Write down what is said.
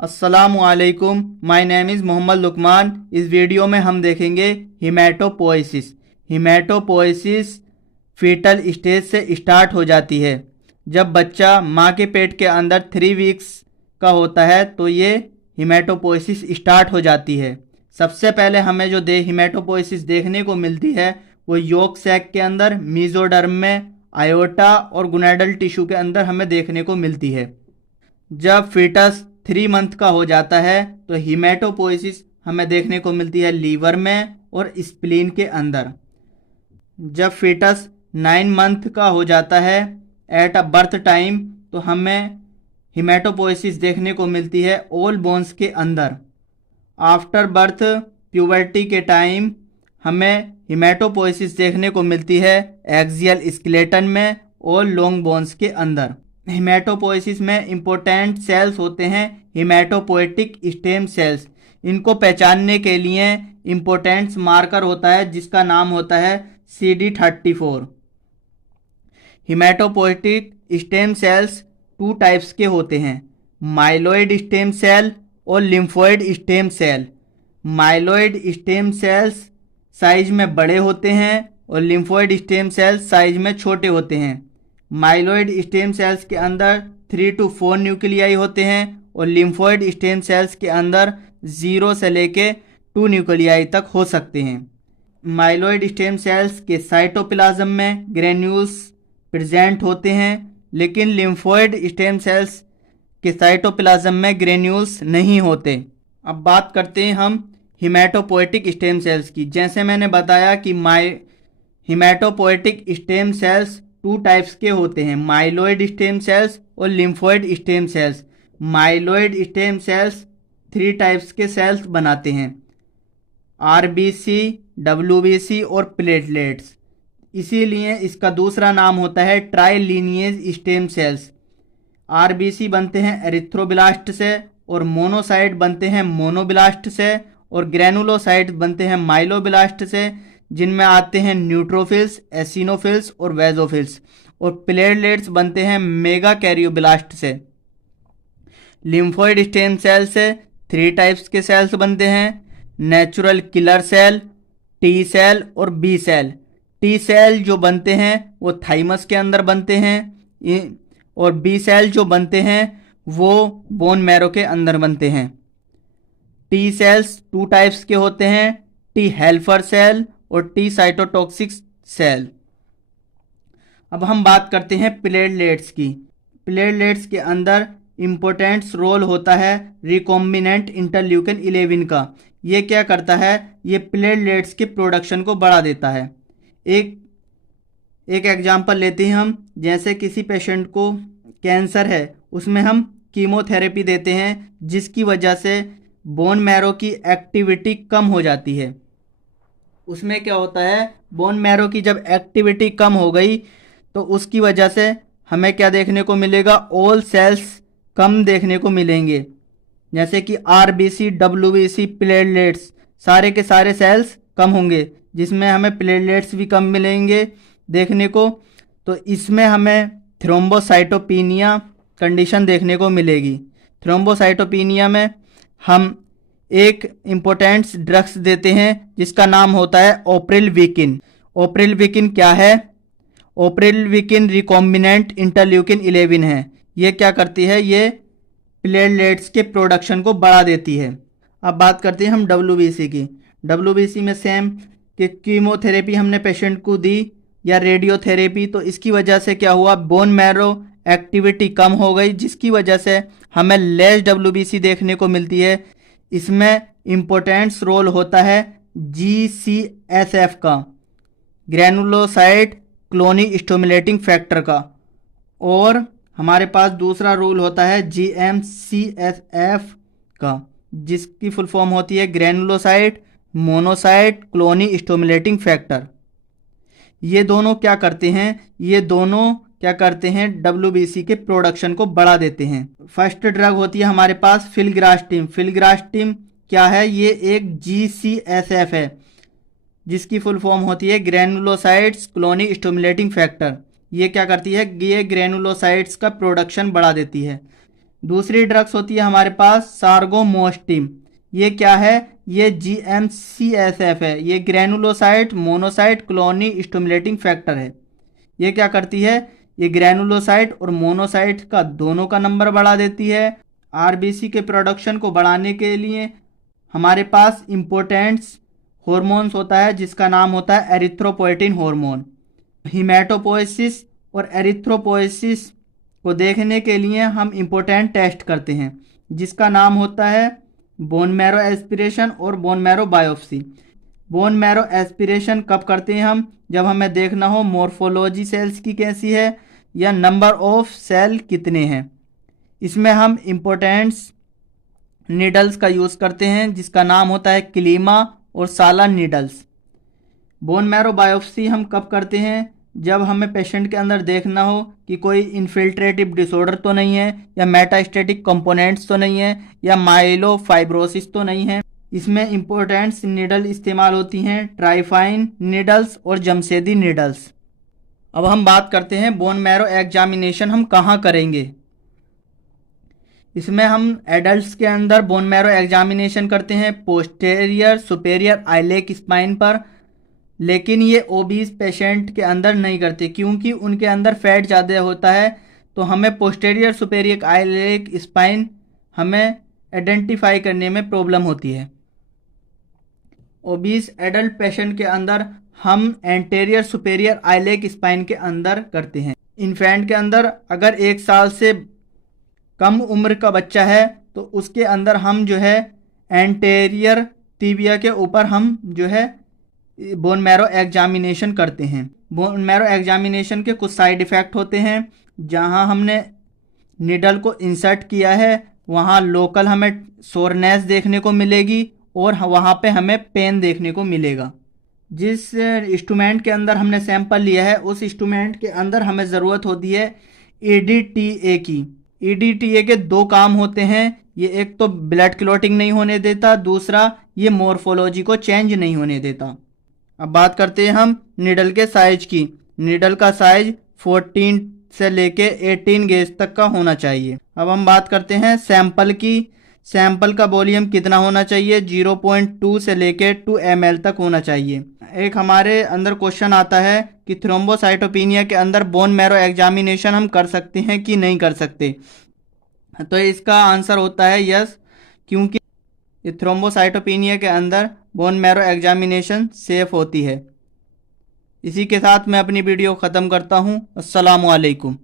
अस्सलामुअलैकुम, my name is Mohammad Lukman. इस video में हम देखेंगे हीमेटोपोइसिस। हीमेटोपोइसिस फीटल स्टेज से स्टार्ट हो जाती है। जब बच्चा माँ के पेट के अंदर 3 वीक्स का होता है तो ये हीमेटोपोइसिस स्टार्ट हो जाती है। सबसे पहले हमें जो हीमेटोपोइसिस देखने को मिलती है वो योक सैक के अंदर, मीजोडर्म में, आयोटा और गुनैडल टिश्यू के अंदर हमें देखने को मिलती है। जब फीटस 3 मंथ का हो जाता है तो हीमेटोपोइसिस हमें देखने को मिलती है लीवर में और स्प्लीन के अंदर। जब फीटस 9 मंथ का हो जाता है एट अ बर्थ टाइम तो हमें हीमेटोपोइसिस देखने को मिलती है ऑल बोन्स के अंदर। आफ्टर बर्थ प्यूबर्टी के टाइम हमें हीमेटोपोइसिस देखने को मिलती है एक्सियल स्केलेटन में और लॉन्ग बोन्स के अंदर। हीमेटोपोइसिस में इम्पोर्टेंट सेल्स होते हैं हीमेटोपोएटिक स्टेम सेल्स। इनको पहचानने के लिए इम्पोर्टेंट मार्कर होता है जिसका नाम होता है CD34। हीमेटोपोएटिक स्टेम सेल्स 2 टाइप्स के होते हैं, माइलॉइड स्टेम सेल और lymphoid stem cell. Myeloid stem cells size में बड़े होते हैं और लिम्फोइड स्टेम सेल्स साइज में छोटे होते हैं। माइलॉइड स्टेम सेल्स के अंदर 3 to 4 न्यूक्लियाई होते हैं और लिम्फोइड स्टेम सेल्स के अंदर 0 से लेके 2 न्यूक्लियाई तक हो सकते हैं। माइलॉइड स्टेम सेल्स के साइटोप्लाज्म में ग्रेन्यूल्स प्रेजेंट होते हैं, लेकिन लिम्फोइड स्टेम सेल्स के साइटोप्लाज्म में ग्रेन्यूल्स नहीं होते। अब बात करते हैं हम हीमेटोपोएटिक स्टेम सेल्स की। जैसे मैंने बताया कि हीमेटोपोएटिक स्टेम सेल्स 2 टाइप्स के होते हैं, माइलॉइड स्टेम सेल्स और lymphoid stem cells. Myeloid stem sales 3 types के सेल्स बनाते हैं, RBC, WBC और प्लेटलेट्स। इसीलिए इसका दूसरा नाम होता है ट्राइलिनियेज स्टेम सेल्स। RBC बनते हैं एरिथ्रोब्लास्ट से और मोनोसाइट बनते हैं मोनोब्लास्ट से और ग्रेनुलोसाइट बनते हैं माइलोब्लास्ट से, जिनमें आते हैं न्यूट्रोफिल्स, एसिनोफिल्स और वेजोफिल्स। और प्लेटलेट्स बनते हैं मेगा कैरियोब्लास्ट से। लिम्फोइड स्टेम सेल से 3 टाइप्स के सेल्स बनते हैं, natural killer cell, T cell और बी सेल। टी सेल जो बनते हैं वो थाइमस के अंदर बनते हैं और बी सेल जो बनते हैं वो बोन मैरो के अंदर बनते हैं। टी सेल्स 2 टाइप्स के होते हैं, टी हेल्पर सेल और टी साइटोटॉक्सिक सेल। अब हम बात करते हैं प्लेटलेट्स की। प्लेटलेट्स के अंदर इम्पोर्टेंट रोल होता है रिकॉम्बिनेंट इंटरल्यूकिन 11 का। ये क्या करता है, ये प्लेटलेट्स के प्रोडक्शन को बढ़ा देता है। एक एग्जांपल लेते हैं हम, जैसे किसी पेशेंट को कैंसर है, उसमें हम कीमोथेरेपी देते हैं जिसकी वजह से बोन मैरो की एक्टिविटी कम हो जाती है। उसमें क्या होता है, बोन मैरो की जब एक्टिविटी कम हो गई तो उसकी वजह से हमें क्या देखने को मिलेगा, ऑल सेल्स कम देखने को मिलेंगे। जैसे कि RBC, WBC, प्लेटलेट्स, सारे के सारे सेल्स कम होंगे, जिसमें हमें प्लेटलेट्स भी कम मिलेंगे देखने को। तो इसमें हमें थ्रोम्बोसाइटोपिनिया कंडीशन देखने को मिलेगी। थ्रोम्बोसाइटोपिनिया में हम एक इम्पोर्टेंट ड्रग्स देते हैं जिसका नाम होता है ओप्रिलविकिन। ओप्रिलविकिन क्या है, ओप्रिलविकिन रिकॉम्बिनेंट इंटरल्यूकिन 11 है। ये क्या करती है, ये प्लेटलेट्स के प्रोडक्शन को बढ़ा देती है। अब बात करते हैं हम WBC की। WBC में सेम कि कीमोथेरेपी हमने पेशेंट को दी या रेडियोथेरेपी, तो इसकी वजह से क्या हुआ, बोन मैरो एक्टिविटी कम हो गई, जिसकी वजह से हमें लेस WBC देखने को मिलती है। इसमें इम्पोर्टेंट रोल होता है GCSF का, ग्रेनुलोसाइट क्लोनिक स्टिमुलेटिंग फैक्टर का। और हमारे पास दूसरा रोल होता है GMCSF का, जिसकी फुल फॉर्म होती है granulocyte monocyte clonic stimulating factor. ये दोनों क्या करते हैं, WBC के प्रोडक्शन को बढ़ा देते हैं। फर्स्ट ड्रग होती है हमारे पास फिलग्रास्टिम। फिलग्रास्टिम क्या है, ये एक GCSF है जिसकी फुल फॉर्म होती है ग्रेनुलोसाइट्स क्लोनिक स्टिमुलेटिंग फैक्टर। ये क्या करती है, ये ग्रेनुलोसाइट्स का प्रोडक्शन बढ़ा देती है। दूसरी ड्रग्स होती है हमारे पास सार्गोमोस्टिम। ये क्या है? ये GMCSF है। ये granulocyte monocyte colony stimulating factor है। ये क्या करती है? ये ग्रेनुलोसाइट और मोनोसाइट का दोनों का नंबर बढ़ा देती है। आरबीसी के प्रोडक्शन को बढ़ाने के लिए हमारे पास इम्पोर्टेंट्स हॉर्मोन्स होता है जिसका नाम होता है एरिथ्रोपोएटिन हार्मोन। हीमेटोपोएसिस और एरिथ्रोपोएसिस को देखने के लिए हम इम्पोर्टेंट टेस्ट करते हैं जिसका नाम होता है बोन मैरो एस्पिरेशन और bone marrow biopsy. Bone marrow aspiration कब करते हैं हम? जब हमें देखना हो मॉर्फोलॉजी सेल्स की कैसी है या नंबर ऑफ सेल कितने हैं। इसमें हम इम्पोर्टेंट्स नीडल्स का यूज़ करते हैं जिसका नाम होता है क्लीमा और साला नीडल्स। बोन मैरो बायोप्सी हम कब करते हैं? जब हमें पेशेंट के अंदर देखना हो कि कोई इन्फिल्ट्रेटिव डिसऑर्डर तो नहीं है या मेटास्टेटिक कंपोनेंट्स तो नहीं है या माइलोफाइब्रोसिस तो नहीं है। इसमें इम्पोर्टेंट्स नीडल इस्तेमाल होती हैं ट्राइफाइन नीडल्स और जमशेदी नीडल्स। अब हम बात करते हैं बोन मैरो एग्जामिनेशन हम कहाँ करेंगे। इसमें हम एडल्ट्स के अंदर बोन मैरो एग्जामिनेशन करते हैं पोस्टेरियर सुपेरियर आइलेक स्पाइन पर, लेकिन ये ओबीज पेशेंट के अंदर नहीं करते क्योंकि उनके अंदर फैट ज़्यादा होता है। तो हमें पोस्टेरियर सुपेरियर आइलेक स्पाइन हमें आइडेंटिफाई करने में प्रॉब्लम होती है। ओबीज एडल्ट पेशेंट के अंदर हम एंटेरियर सुपेरियर आइलेक स्पाइन के अंदर करते हैं। इन्फेंट के अंदर अगर 1 साल से कम उम्र का बच्चा है तो उसके अंदर हम जो है एंटेरियर टिबिया के ऊपर हम जो है बोन मैरो एग्जामिनेशन करते हैं। बोन मैरो एग्जामिनेशन के कुछ साइड इफ़ेक्ट होते हैं। जहां हमने निडल को इंसर्ट किया है वहां लोकल हमें सोरनेस देखने को मिलेगी और वहां पे हमें पेन देखने को मिलेगा। जिस इंस्ट्रूमेंट के अंदर हमने सैंपल लिया है उस इंस्ट्रूमेंट के अंदर हमें ज़रूरत होती है EDTA की। EDTA के 2 काम होते हैं। ये एक तो ब्लड क्लॉटिंग नहीं होने देता, दूसरा ये मॉर्फोलॉजी को चेंज नहीं होने देता। अब बात करते हैं हम निडल के साइज की। निडल का साइज 14 से लेके 18 गेज तक का होना चाहिए। अब हम बात करते हैं सैंपल की। सैंपल का वॉल्यूम कितना होना चाहिए? 0.2 से लेके 2 ml तक होना चाहिए। एक हमारे अंदर क्वेश्चन आता है कि थ्रोम्बोसाइटोपिनिया के अंदर बोन मैरो एग्जामिनेशन हम कर सकते हैं कि नहीं कर सकते। तो इसका आंसर होता है यस, क्योंकि थ्रोम्बोसाइटोपिनिया के अंदर बोन मैरो एग्जामिनेशन सेफ होती है। इसी के साथ मैं अपनी वीडियो ख़त्म करता हूँ। अस्सलामु अलैकुम।